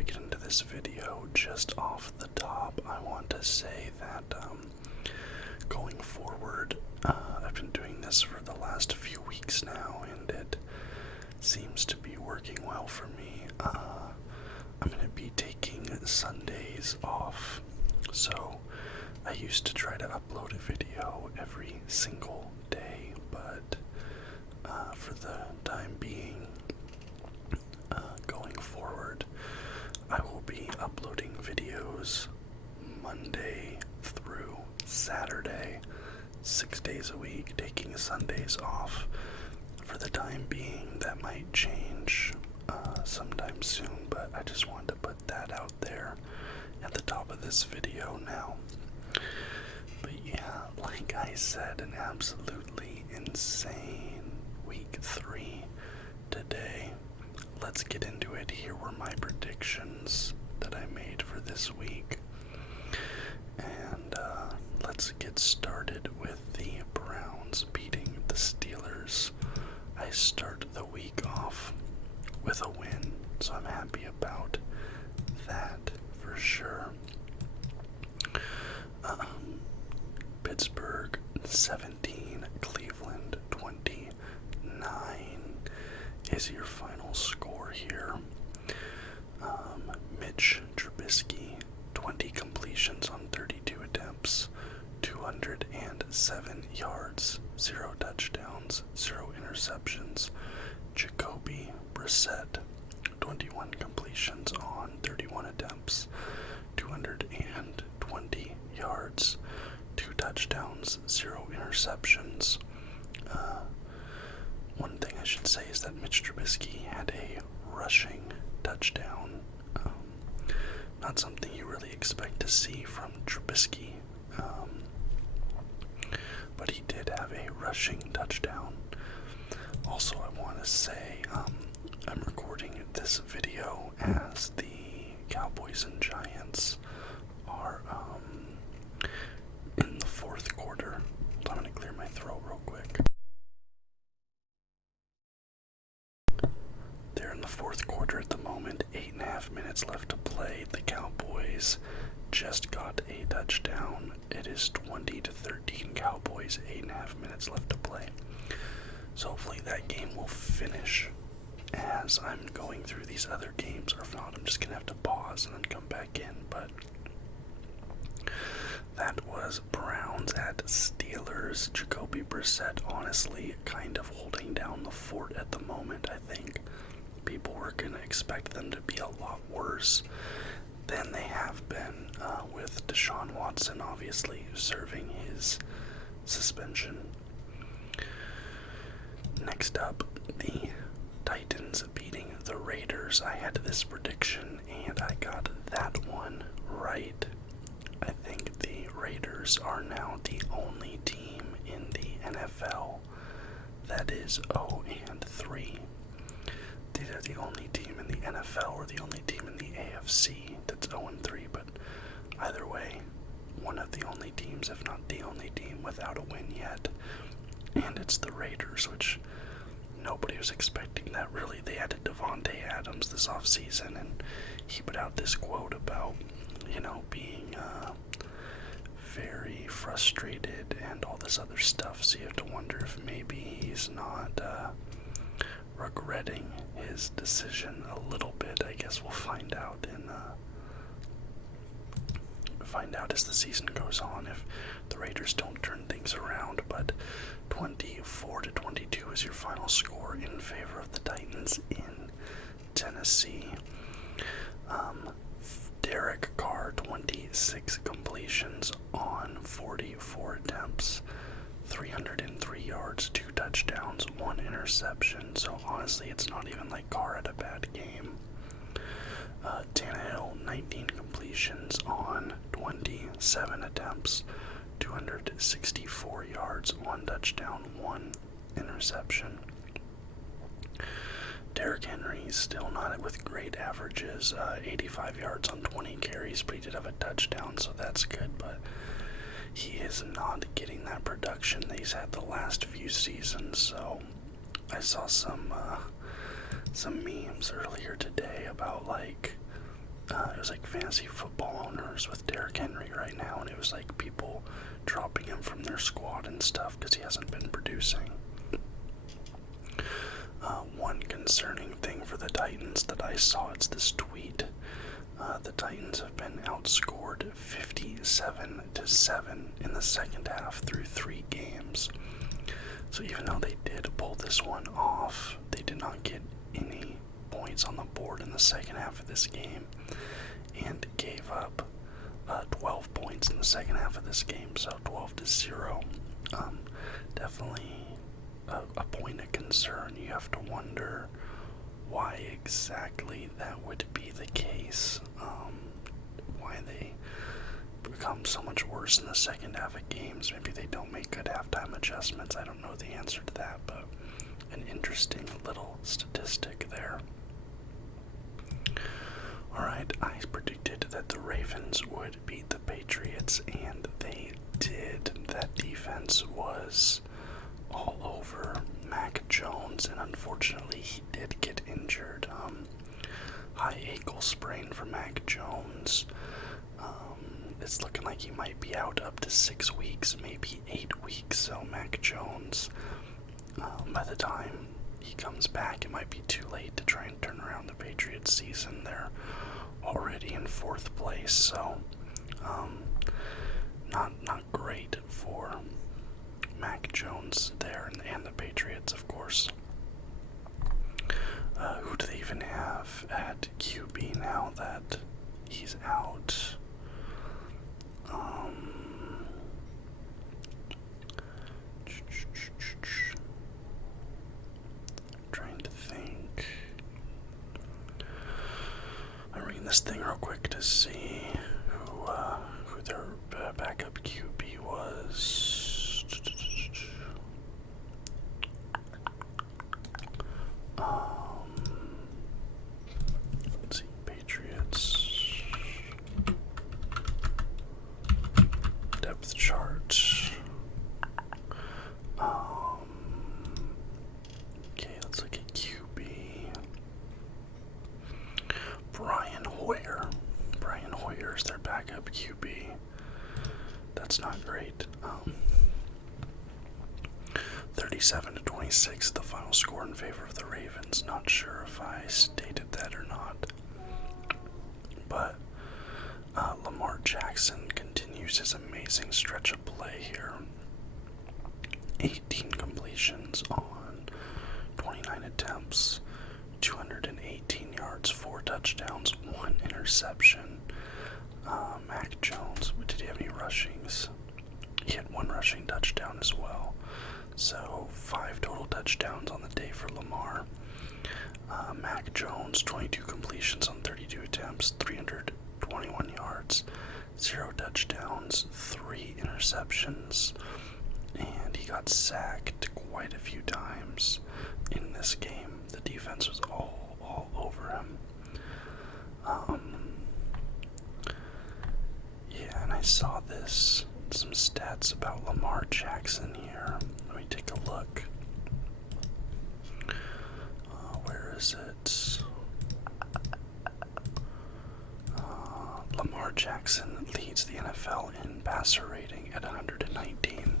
we get into this video, just off the top, I want to say that going forward, I've been doing this for the last few weeks now, and it seems to be working well for me. I'm going to be taking Sundays off, so I used to try to upload a video every single day, but for the time being, going forward, I will be uploading videos Monday through Saturday, 6 days a week, taking Sundays off. For the time being, that might change sometime soon, but I just wanted to put that out there at the top of this video now. But yeah, like I said, an absolutely insane week 3 today. Let's get into it. Here were my predictions that I made for this week. And let's get started with the Browns beating the Steelers. I start the week off with a win, so I'm happy about that for sure. Pittsburgh 17, Cleveland 29 is your final score here. Mitch Trubisky, 20 completions on 32 attempts, 207 yards, 0 touchdowns, 0 interceptions. Jacoby Brissett, 21 completions on 31 attempts, 220 yards, 2 touchdowns, 0 interceptions. One thing I should say is that Mitch Trubisky had a rushing touchdown. Not something you really expect to see from Trubisky, but he did have a rushing touchdown. Also, I want to say I'm recording this video as the Cowboys and Giants are in the fourth quarter. So I'm going to clear my throat real quick. They're in the fourth quarter at the moment, 8.5 minutes left to play. The Cowboys just got a touchdown. It is 20-13 Cowboys, 8.5 minutes left to play. So hopefully that game will finish as I'm going through these other games, or if not, I'm just going to have to pause and then come back in. But that was Browns at Steelers. Jacoby Brissett honestly kind of holding down the fort at the moment. I think people were going to expect them to be a lot worse than they have been, with Deshaun Watson obviously serving his suspension. Next up, the Titans beating the Raiders. I had this prediction and I got that one right. I think the Raiders are now the only team in the NFL that is 0-3. They're the only team in the NFL or the only team in the AFC that's 0-3, but either way, one of the only teams, if not the only team, without a win yet. And it's the Raiders, which nobody was expecting that really. They added Devontae Adams this offseason, and he put out this quote about, being very frustrated and all this other stuff. So you have to wonder if maybe he's not regretting his decision a little bit. I guess we'll find out as the season goes on if the Raiders don't turn things around. But 24-22 is your final score in favor of the Titans in Tennessee. Derek Carr, 26 completions on 44 attempts, 303 yards, 2 touchdowns, 1 interception. So honestly, it's not even like Carr had a bad game. Tannehill, 19 completions on 27 attempts, 264 yards, 1 touchdown, 1 interception. Derrick Henry still not with great averages, 85 yards on 20 carries, but he did have a touchdown, so that's good, but he is not getting that production that he's had the last few seasons. So I saw some memes earlier today about like it was like fantasy football owners with Derrick Henry right now, and it was like people dropping him from their squad and stuff because he hasn't been producing. One concerning thing for the Titans that I saw, it's this tweet. The Titans have been outscored 57-7 in the second half through 3 games. So even though they did pull this one off, they did not get any points on the board in the second half of this game and gave up 12 points in the second half of this game, so 12-0. Definitely a point of concern. You have to wonder why exactly that would be the case, why they become so much worse in the second half of games. Maybe they don't make good halftime adjustments. I don't know the answer to that, but an interesting little statistic there. Alright, I predicted that the Ravens would beat the Patriots, and they did. That defense was all over Mac Jones, and unfortunately he did get injured. High ankle sprain for Mac Jones. It's looking like he might be out up to 6 weeks, maybe 8 weeks. So Mac Jones, by the time he comes back, it might be too late to try and turn around the Patriots season. They're already in 4th place, so not great for Mac Jones there, and the Patriots, of course. Who do they even have at QB now that he's out? Trying to think. I'm reading this thing real quick to see who their backup QB was. Let's see, Patriots depth chart. Okay, let's look at QB. Brian Hoyer is their backup QB. That's not great. 37-26, the final score in favor of the Ravens. Not sure if I stated that or not. But Lamar Jackson continues his amazing stretch of play here. 18 completions on 29 attempts, 218 yards, 4 touchdowns, 1 interception. Mac Jones, did he have any rushings? He had 1 rushing touchdown as well. So 5 total touchdowns on the day for Lamar. Mac Jones, 22 completions on 32 attempts, 321 yards, 0 touchdowns, 3 interceptions, and he got sacked quite a few times in this game. The defense was all over him. Yeah, and I saw some stats about Lamar Jackson here. Let me take a look. Where is it? Lamar Jackson leads the NFL in passer rating at 119.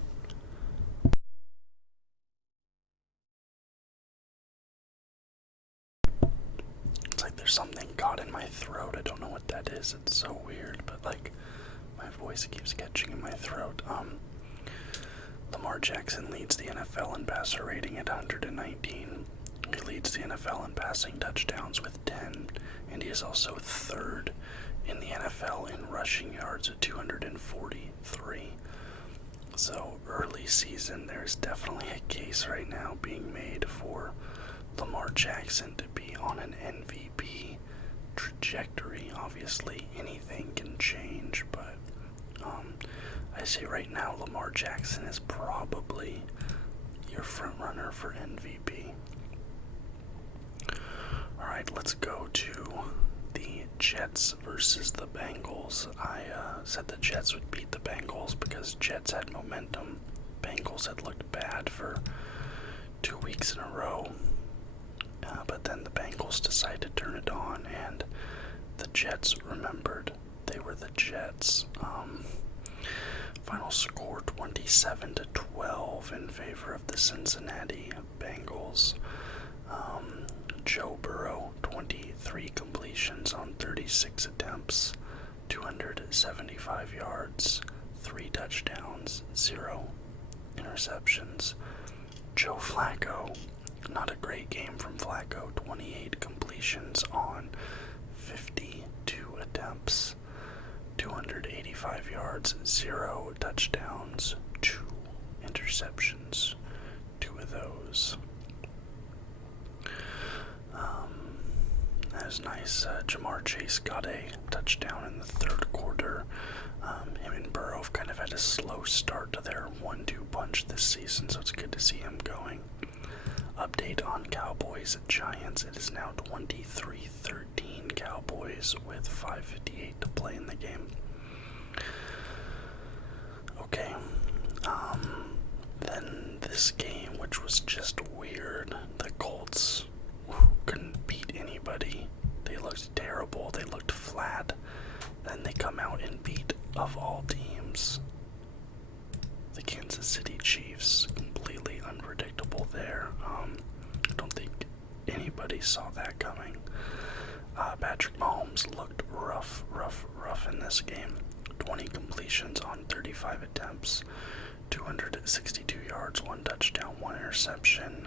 It's like there's something caught in my throat. I don't know what that is. It's so weird, but like my voice keeps catching in my throat. Lamar Jackson leads the NFL in passer rating at 119. He leads the NFL in passing touchdowns with 10, and he is also 3rd in the NFL in rushing yards at 243. So early season, there's definitely a case right now being made for Lamar Jackson to be on an MVP trajectory. Obviously, anything can change, but I say right now Lamar Jackson is probably your front runner for MVP. Alright, let's go to the Jets versus the Bengals. I said the Jets would beat the Bengals because Jets had momentum. Bengals had looked bad for 2 weeks in a row. But then the Bengals decided to turn it on, and the Jets remembered they were the Jets. Final score 27-12 in favor of the Cincinnati Bengals. Joe Burrow, 23 completions on 36 attempts, 275 yards, 3 touchdowns, 0 interceptions. Joe Flacco, not a great game from Flacco, 28 completions on 52 attempts, 285 yards, 0 touchdowns, 2 interceptions, 2 of those. That was nice. Jamar Chase got a touchdown in the third quarter. Him and Burrow have kind of had a slow start to their 1-2 punch this season, so it's good to see him going. Update on Cowboys at Giants. It is now 23-13 Cowboys with 5:58 to play in the game. Okay. Then this game, which was just weird. The Colts couldn't beat anybody. They looked terrible. They looked flat. Then they come out and beat, of all teams, the Kansas City Chiefs. Completely unpredictable there. I don't think anybody saw that coming. Patrick Mahomes looked rough in this game. 20 completions on 35 attempts, 262 yards, 1 touchdown, 1 interception.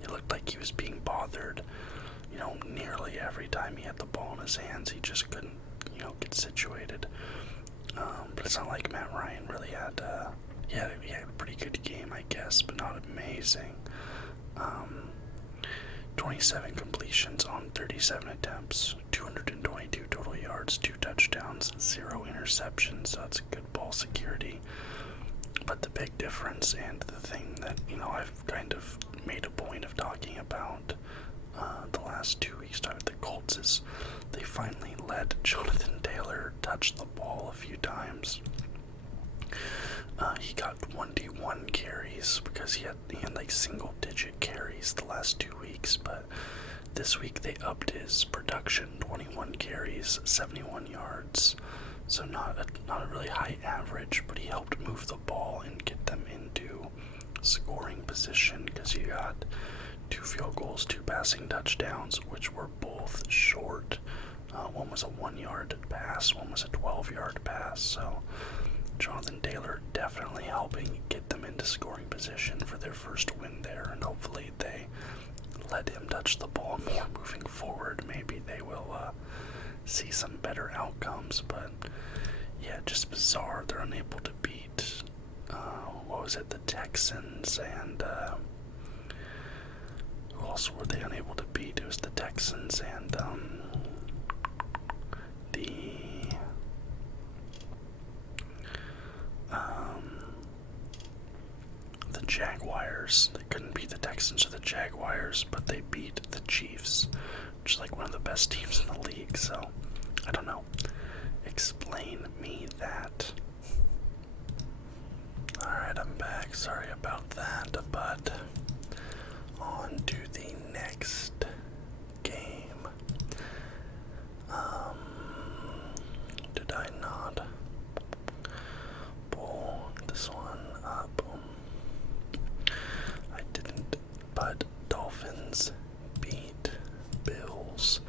He looked like he was being bothered, nearly every time he had the ball in his hands. He just couldn't, get situated. But it's not like Matt Ryan really had, he had a pretty good game, I guess, but not amazing. 27 completions on 37 attempts, 222 total yards, 2 touchdowns, 0 interceptions, so that's good ball security. But the big difference, and the thing that, I've kind of made a point of talking about the last 2 weeks talking with the Colts, is they finally let Jonathan Taylor touch the ball a few times. He got 21 carries because he had like single-digit carries the last 2 weeks, but this week they upped his production, 21 carries, 71 yards. So not a really high average, but he helped move the ball and get them into scoring position because you got 2 field goals, 2 passing touchdowns, which were both short. One was a 1-yard pass, one was a 12-yard pass. So Jonathan Taylor definitely helping get them into scoring position for their first win there, and hopefully they let him touch the ball more moving forward. Maybe they will see some better outcomes, but yeah, just bizarre. They're unable to beat, the Texans, and who else were they unable to beat? It was the Texans and the Jaguars. They couldn't beat the Texans or the Jaguars, but they beat the Chiefs, which is like one of the best teams in the league, so I don't know. Explain me that. Alright, I'm back. Sorry about that, but on to the next game. Did I not pull this one up? I didn't, but Dolphins beat Bills.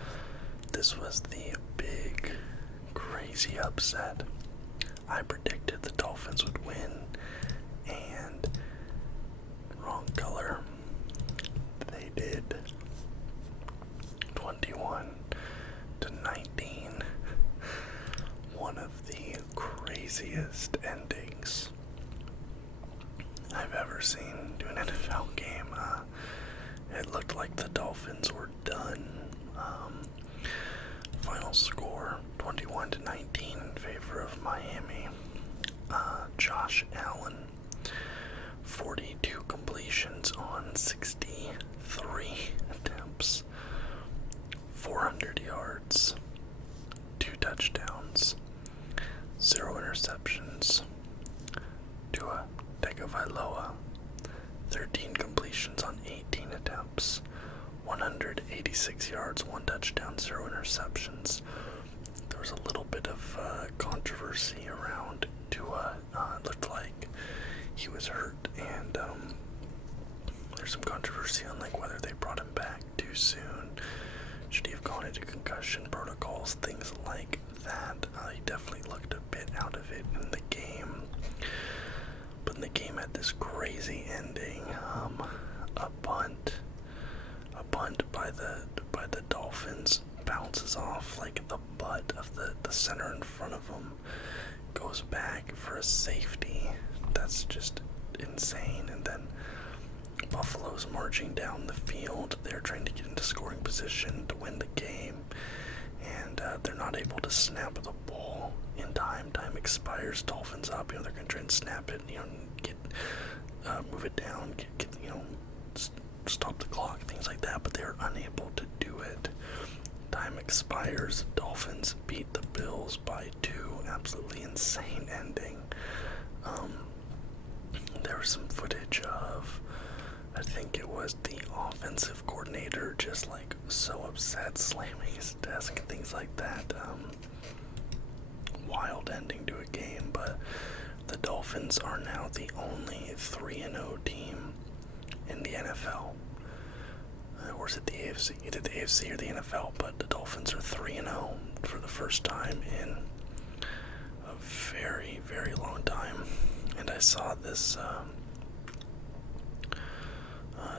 This was the big, crazy upset. I predicted the Dolphins would win, and wrong color. They did. 21-19. One of the craziest endings I've ever seen to an NFL game. It looked like the Dolphins were done. Final score 21-19 in favor of Miami. Josh Allen, 42 completions on 63 attempts, 400 yards, 2 touchdowns, 0 interceptions. Tua Tagovailoa, 13 completions on 18 attempts, 186 yards, 1 touchdown, 0 interceptions. was a little bit of controversy around Tua. It looked like he was hurt, and there's some controversy on like whether they brought him back too soon. Should he have gone into concussion protocols, things like that. He definitely looked a bit out of it in the game. But the game had this crazy ending. A punt by the Dolphins bounces off like the butt of the center in front of them, goes back for a safety. That's just insane. And then Buffalo's marching down the field. They're trying to get into scoring position to win the game, and they're not able to snap the ball in time. Time expires. Dolphins up. They're going to try and snap it. Move it down. Stop the clock. Things like that. But they're unable to do it. Time expires. Dolphins beat the Bills by 2. Absolutely insane ending. There was some footage of, I think it was the offensive coordinator just like so upset, slamming his desk and things like that. Wild ending to a game, but the Dolphins are now the only 3-0 team in the NFL. Or is it the AFC? Either the AFC or the NFL, but the Dolphins are 3-0 for the first time in a very, very long time. And I saw this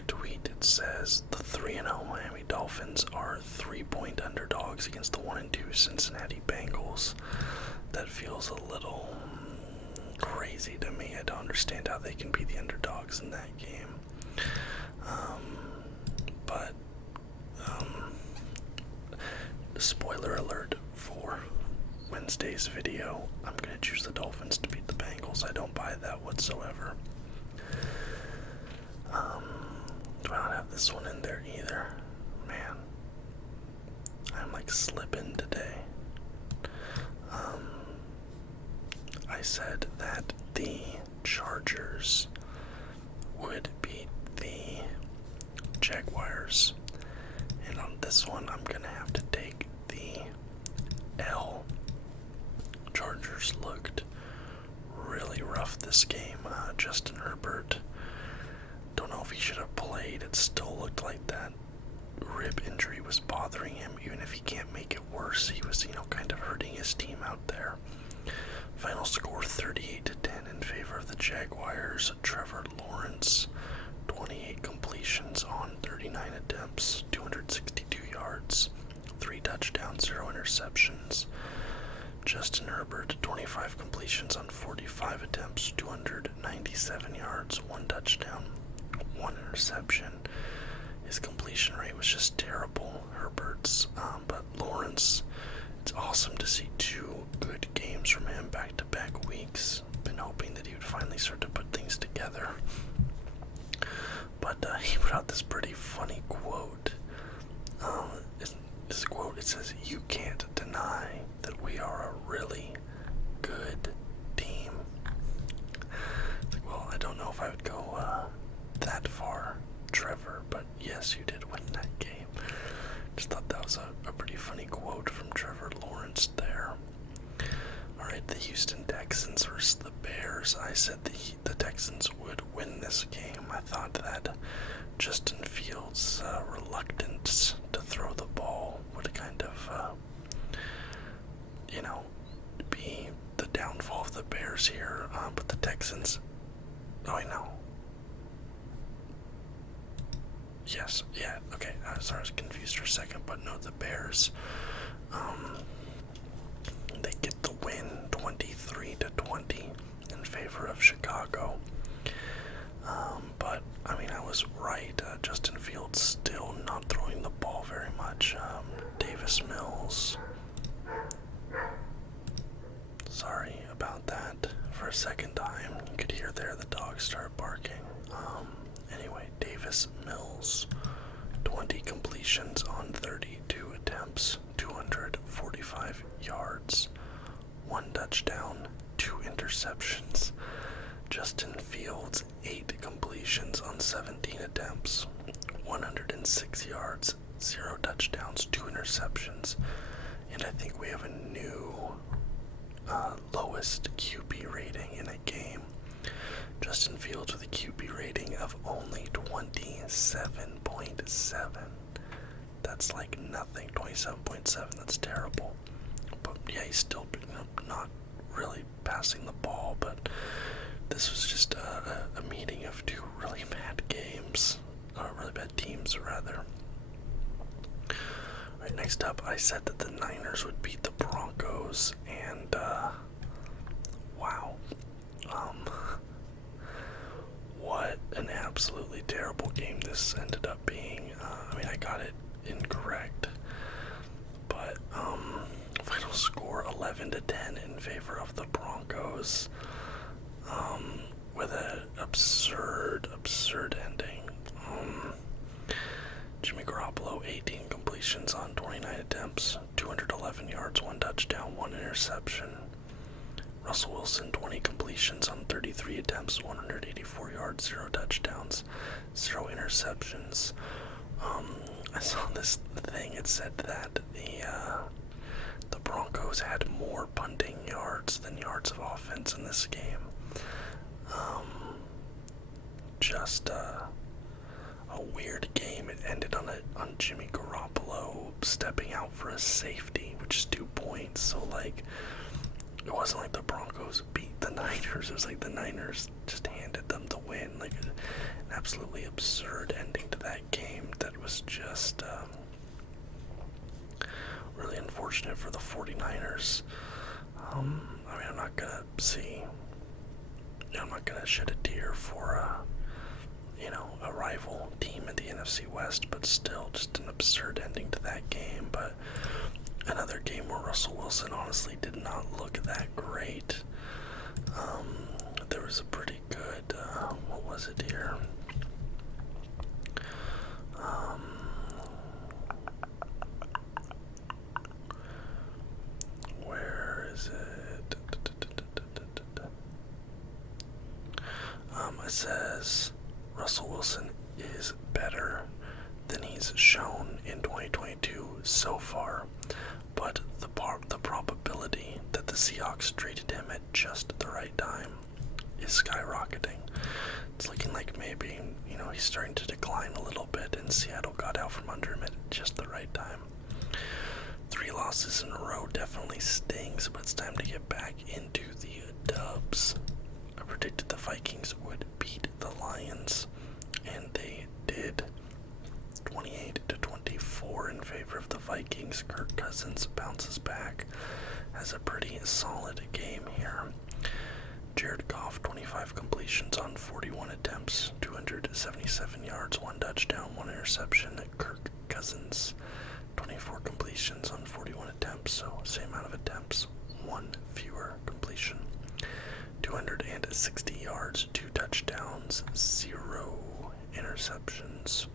tweet. It says the 3-0 Miami Dolphins are 3-point underdogs against the 1-2 Cincinnati Bengals. That feels a little crazy to me. I don't understand how they can be the underdogs in that game. But spoiler alert for Wednesday's video, I'm going to choose the Dolphins to beat the Bengals. I don't buy that whatsoever. Do I not have this one in there either? Man, I'm like slipping today. I said that the Chargers would beat the Jaguars, and on this one I'm gonna have to take the L. Chargers looked really rough this game. Justin Herbert, don't know if he should have played. It still looked like that rib injury was bothering him. Even if he can't make it worse, he was, kind of hurting his team out there. Final score 38-10 in favor of the Jaguars. Trevor Lawrence, 28 completions on 39 attempts, 262 yards, 3 touchdowns, 0 interceptions. Justin Herbert, 25 completions on 45 attempts, 297 yards, 1 touchdown, 1 interception. His completion rate was just terrible, Herbert's. But Lawrence, it's awesome to see 2 good games from him back-to-back weeks. Been hoping that he would finally start to put things together. But he put out this pretty funny quote. This quote, it says, "You can't deny that we are a really good team." It's like, well, I don't know if I would go that far, Trevor, but yes, you did win that game. Just thought that was a pretty funny quote from Trevor Lawrence there. Alright, the Houston Texans versus the Bears. I said the Texans would win this game. I thought that Justin Fields' reluctance to throw the ball would kind of, be the downfall of the Bears here. But the Texans, I know. Yes, yeah, okay. Sorry, I was confused for a second, but no, the Bears, they get the win 23-20 in favor of Chicago. But, I was right. Justin Fields still not throwing the ball very much. Davis Mills. Sorry about that. For a second time, you could hear there the dog start barking. Anyway, Davis Mills, 20 completions on 32 attempts, 245 yards, 1 touchdown, 2 interceptions. Justin Fields, 8 completions on 17 attempts, 106 yards, 0 touchdowns, 2 interceptions. And I think we have a new lowest QB rating in a game. Justin Fields with a QB rating of only 27.7. That's like nothing. 27.7, that's terrible. But yeah, he's still not really passing the ball, but this was just a meeting of two really bad games. Really bad teams, rather. Alright, next up, I said that the Niners would beat the Broncos, and wow. What an absolutely terrible game this ended up being. I mean, I got it incorrect, but final score 11-10 in favor of the Broncos, with an absurd ending. Jimmy Garoppolo, 18 completions on 29 attempts, 211 yards, 1 touchdown, 1 interception. Russell Wilson, 20 completions on 33 attempts, 184 yards, 0 touchdowns, 0 interceptions. I saw this thing, it said that the Broncos had more punting yards than yards of offense in this game. Just a weird game. It ended on Jimmy Garoppolo stepping out for a safety, which is 2 points. So like, it wasn't like the Broncos beat the Niners. It was like the Niners just handed them the win. Like an absolutely absurd ending to that game. That was just really unfortunate for the 49ers. I mean, I'm not gonna shed a tear for a rival team in the NFC West, but still just an absurd ending to that game. But another game where Russell Wilson honestly did not look that great. There was a pretty good, what was it here? Where is it? It says Russell Wilson is better than he's shown in 2022 so far, but the probability that the Seahawks traded him at just the right time is skyrocketing. It's looking like maybe, he's starting to decline a little bit, and Seattle got out from under him at just the right time. 3 losses in a row definitely stings, but it's time to get back into the dubs. I predicted the Vikings would beat the Lions, and they did. 28-24 in favor of the Vikings. Kirk Cousins bounces back, has a pretty solid game here. Jared Goff, 25 completions on 41 attempts, 277 yards, 1 touchdown, 1 interception. Kirk Cousins, 24 completions on 41 attempts, so same amount of attempts, 1 fewer completion. 260 yards, 2 touchdowns, 0 interceptions.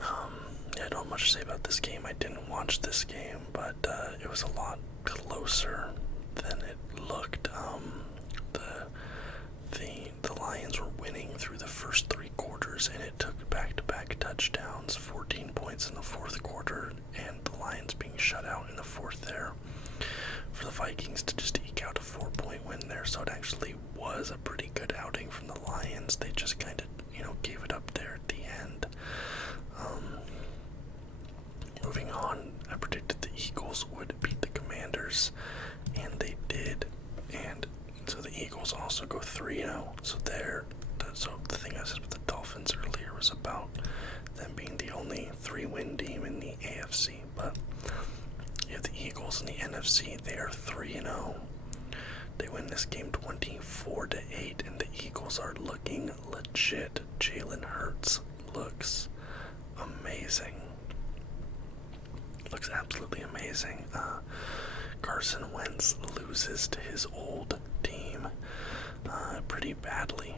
I don't have much to say about this game. I didn't watch this game, but it was a lot closer than it looked. The Lions were winning through the first 3 quarters, and it took back-to-back touchdowns, 14 points in the 4th quarter, and the Lions being shut out in the 4th there, for the Vikings to just eke out a 4-point win there. So it actually was a pretty good outing from the Lions. They just kind of, gave it up there at the end. Moving on, I predicted the Eagles would beat the Commanders, and they did. And so the Eagles also go 3-0. So the thing I said with the Dolphins earlier was about them being the only 3-win team in the AFC. But you have the Eagles in the NFC. They are 3-0. They win this game 24-8, and the Eagles are looking legit. Jalen Hurts looks amazing. Looks absolutely amazing. Carson Wentz loses to his old team pretty badly.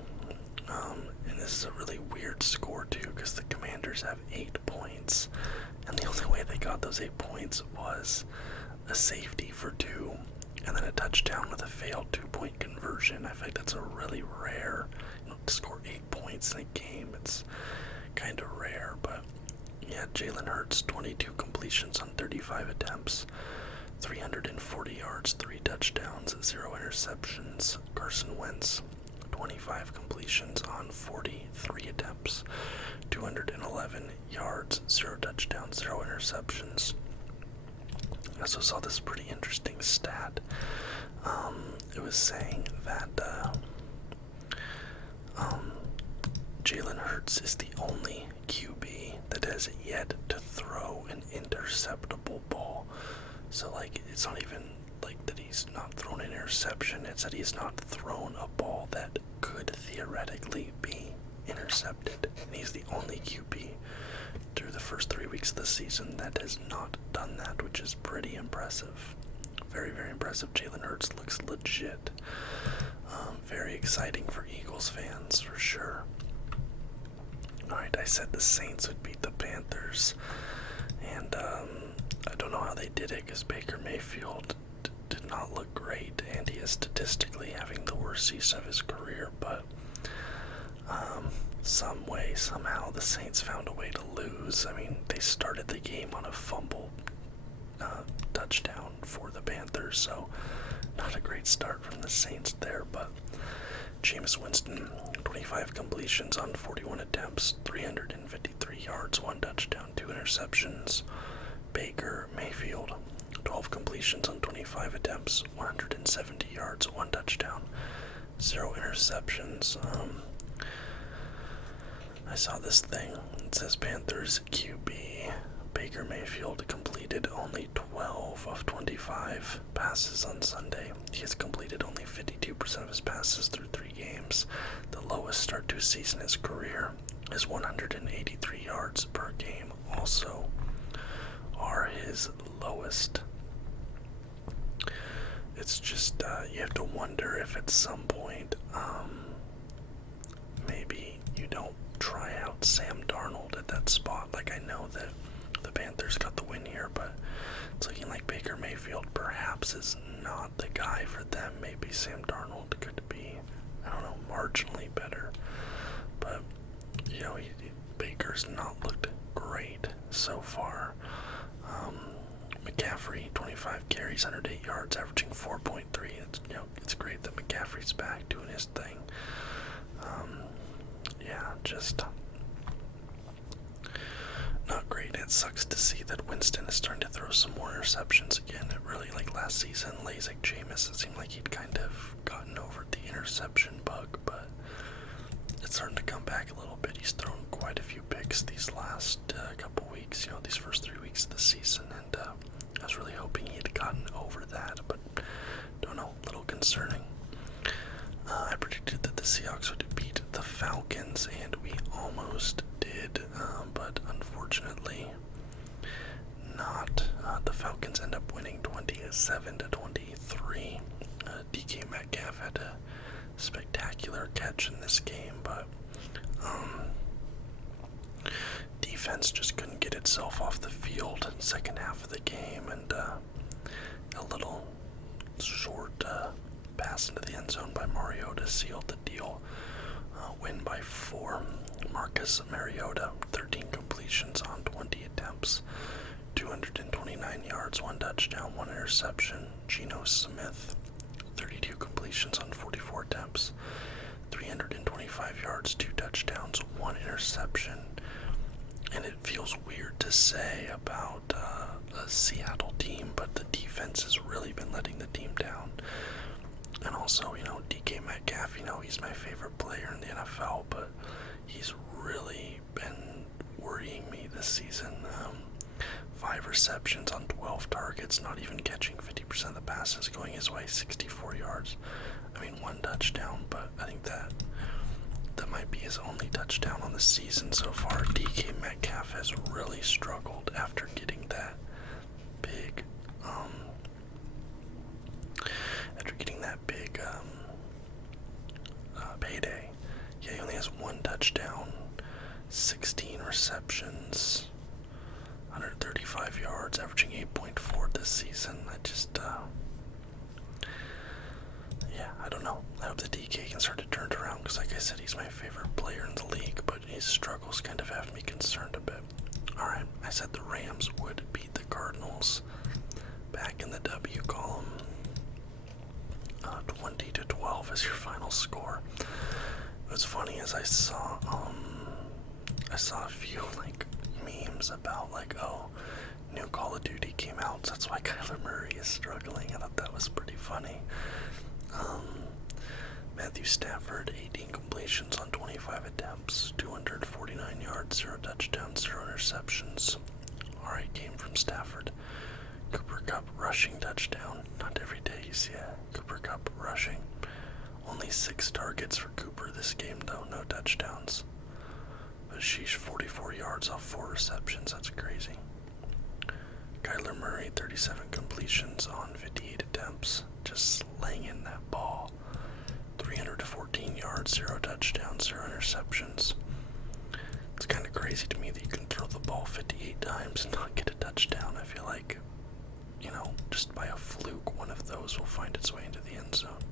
And this is a really weird score too, because the Commanders have 8 points, and the only way they got those 8 points was a safety for 2, and then a touchdown with a failed 2-point conversion. I feel like that's a really rare, to score 8 points in a game. It's kind of rare, but Yeah, Jalen Hurts, 22 completions on 35 attempts, 340 yards, 3 touchdowns, 0 interceptions. Carson Wentz, 25 completions on 43 attempts, 211 yards, 0 touchdowns, 0 interceptions. I also saw this pretty interesting stat. It was saying that Jalen Hurts is the only QB that has yet to throw an interceptable ball. So, like, it's not even like that he's not thrown an interception, it's that he's not thrown a ball that could theoretically be intercepted. And he's the only QB through the first 3 weeks of the season that has not done that, which is pretty impressive. Very, very impressive. Jalen Hurts looks legit. Very exciting for Eagles fans, for sure. Alright, I said the Saints would beat the Panthers, and I don't know how they did it because Baker Mayfield did not look great, and he is statistically having the worst season of his career, but some way, somehow, the Saints found a way to lose. I mean, they started the game on a fumble touchdown for the Panthers, so not a great start from the Saints there, but Jameis Winston, 25 completions on 41 attempts, 353 yards, 1 touchdown, 2 interceptions. Baker Mayfield, 12 completions on 25 attempts, 170 yards, 1 touchdown, 0 interceptions. I saw this thing. It says Panthers QB Baker Mayfield completed only 12 of 25 passes on Sunday. He has completed only 52% of his passes through 3 games. The lowest start to a season in his career is 183 yards per game. Also are his lowest. It's just, you have to wonder if at some point, maybe you don't try out Sam Darnold at that spot. Like, I know that the Panthers got the win here, but it's looking like Baker Mayfield perhaps is not the guy for them. Maybe Sam Darnold could be, I don't know, marginally better. But, you know, Baker's not looked great so far. McCaffrey, 25 carries, 108 yards, averaging 4.3. It's great that McCaffrey's back doing his thing. Just not great. It sucks to see that Winston is starting to throw some more interceptions again. It really, like last season, like Jameis, it seemed like he'd kind of gotten over the interception bug, but it's starting to come back a little bit. He's thrown quite a few picks these last couple weeks, these first 3 weeks of the season, and I was really hoping he had gotten over that, but don't know, a little concerning. I predicted that the Seahawks would beat the Falcons, and we almost did, but unfortunately not. The Falcons end up winning 27-23. DK Metcalf had a spectacular catch in this game, but defense just couldn't get itself off the field in the second half of the game, and a little short pass into the end zone by Mariota sealed the deal. Win by 4. Marcus Mariota, 13 completions on 20 attempts, 229 yards, 1 touchdown, 1 interception. Geno Smith, 32 completions on 44 attempts, 325 yards, 2 touchdowns, 1 interception. And it feels weird to say about a Seattle team, but the defense has really been letting the team down. And also, DK Metcalf, he's my favorite player in the NFL, but he's really been worrying me this season. 5 receptions on 12 targets, not even catching 50% of the passes, going his way, 64 yards. 1 touchdown, but I think that might be his only touchdown on the season so far. DK Metcalf has really struggled after getting that big, payday. Yeah, he only has 1 touchdown, 16 receptions, 135 yards, averaging 8.4 this season. I don't know. I hope the DK can start to turn it around, because like I said, he's my favorite player in the league, but his struggles kind of have me concerned a bit. Alright, I said the Rams would beat the Cardinals. Back in the W column. 20-12 is your final score. What's funny is I saw a few like memes about like, oh, new Call of Duty came out, so that's why Kyler Murray is struggling. I thought that was pretty funny. Matthew Stafford, 18 completions on 25 attempts, 249 yards, 0 touchdowns, 0 interceptions. Alright, game from Stafford. Cooper Kupp rushing touchdown. Not every day you see a Cooper Kupp rushing. Only 6 targets for Cooper this game though, no touchdowns. But sheesh, 44 yards off 4 receptions, that's crazy. Kyler Murray, 37 completions on 58 attempts, just slinging that ball. 314 yards, 0 touchdowns, 0 interceptions. It's kind of crazy to me that you can throw the ball 58 times and not get a touchdown. I feel like, just by a fluke, one of those will find its way into the end zone.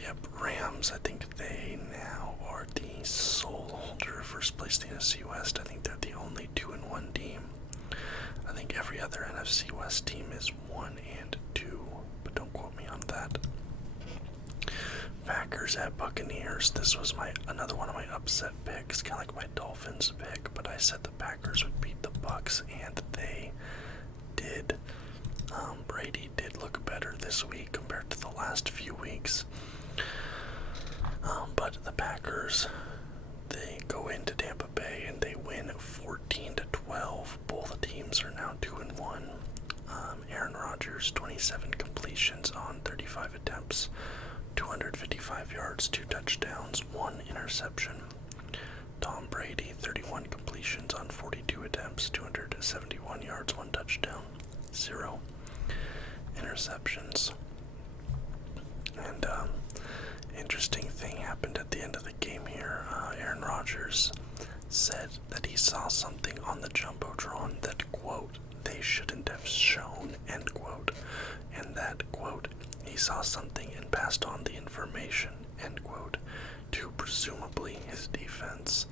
Yep, Rams, I think they now are the sole holder of first place in the NFC West. I think they're the only 2-1 team. I think every other NFC West team is 1-2, but don't quote me on that. Packers at Buccaneers. This was another one of my upset picks, kind of like my Dolphins pick, but I said the Packers would beat the Bucs, and they did. Brady did look better this week compared to the last few weeks. But the Packers, they go into Tampa Bay and they win 14-12. Both teams are now 2-1. Aaron Rodgers, 27 completions on 35 attempts, 255 yards, 2 touchdowns, 1 interception. Tom Brady, 31 completions on 42 attempts, 271 yards, 1 touchdown, 0 interceptions. And interesting thing happened at the end of the game here. Aaron Rodgers said that he saw something on the Jumbotron that, quote, they shouldn't have shown, end quote, and that, quote, he saw something and passed on the information, end quote, to presumably his defense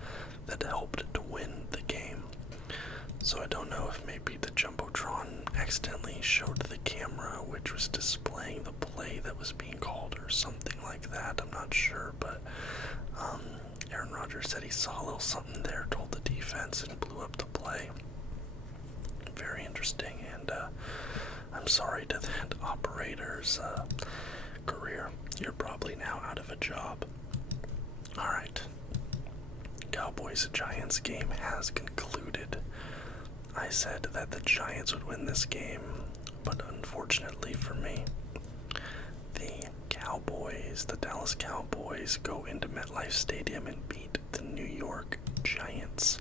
that helped to win the game. So I don't know if maybe the Jumbotron accidentally showed the camera which was displaying the play that was being called or something like that. I'm not sure, but Aaron Rodgers said he saw a little something there, told the defense, and blew up the play. Very interesting, and I'm sorry to that operator's career. You're probably now out of a job. Alright. Cowboys-Giants game has concluded. I said that the Giants would win this game, but unfortunately for me, the Dallas Cowboys, go into MetLife Stadium and beat the New York Giants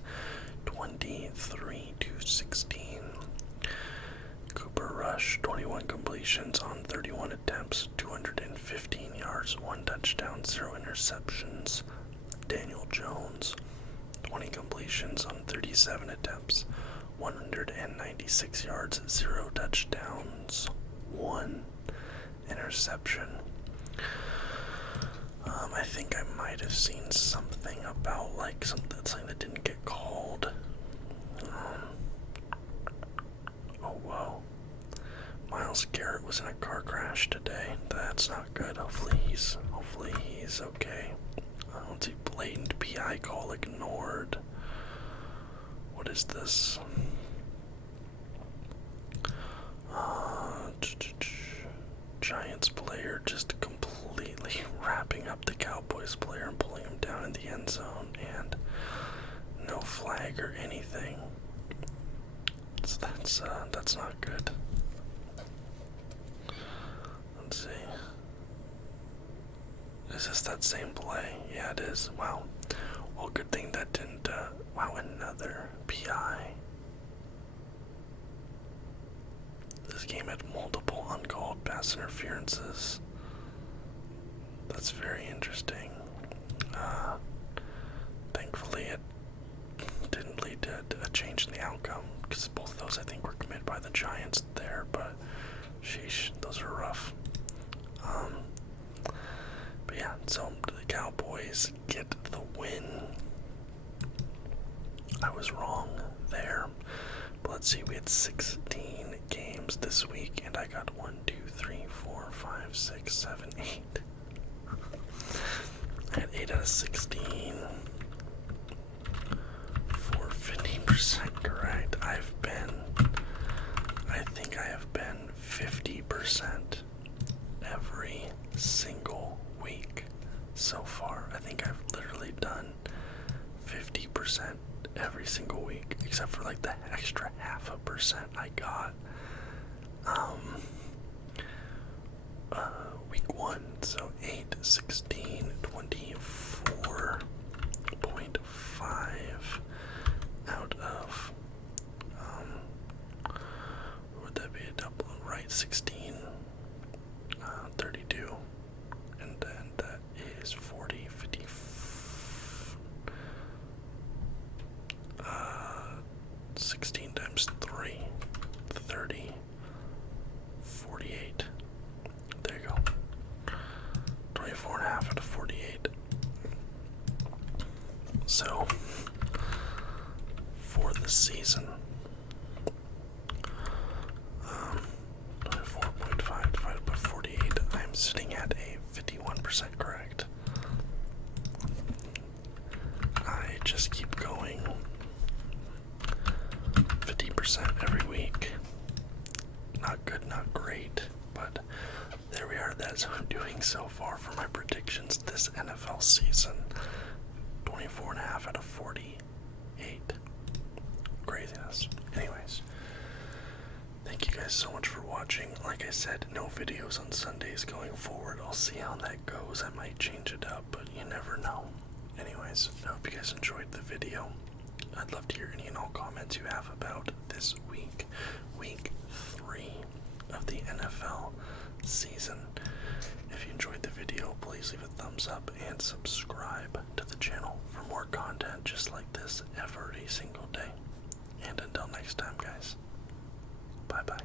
23-16. Cooper Rush, 21 completions on 31 attempts, 215 yards, 1 touchdown, 0 interceptions. Daniel Jones, 20 completions on 37 attempts, 196 yards, 0 touchdowns, 1 interception. I think I might have seen something about something that didn't get called. Oh whoa. Miles Garrett was in a car crash today. That's not good. Hopefully he's okay. Let's see, blatant PI call ignored. What is this? Giants player just completely wrapping up the Cowboys player and pulling him down in the end zone, and no flag or anything. So that's not good. Let's see. Is this that same play? Yeah, it is. Wow. Well, good thing that didn't. Wow, another PI. This game had multiple uncalled pass interferences. That's very interesting. Thankfully, it didn't lead to a change in the outcome, because both of those, I think, were committed by the Giants there, but sheesh, those are rough. But yeah, so the Cowboys get the win. I was wrong there. see, we had 16 games this week, and I got 1, 2, 3, 4, 5, 6, 7, 8. I had 8 out of 16 for 15% correct. I think I have been 50% every single week so far. I think I've literally done 50% every single week, except for like the extra 0.5% I got week 1. So 8, 16, 24.5 out of would that be a double, right? 16, 32, and then that is 40, 50, 16 times 3, 30, 48. There you go. 24.5 out of 48. So, for the season, 24.5 divided by 48, I'm sitting at a 51% correct. I just keep going 50% every week. Not good, not great, but there we are. That's what I'm doing so far for my predictions this NFL season. 24.5 out of 48. Craziness. Anyways, thank you guys so much for watching. Like I said, no videos on Sundays going forward. I'll see how that goes. I might change it up, but you never know. Anyways, I hope you guys enjoyed the video. I'd love to hear any and all comments you have about this week, week 3 of the NFL season. If you enjoyed the video, please leave a thumbs up and subscribe to the channel for more content just like this every single day. And until next time, guys, bye-bye.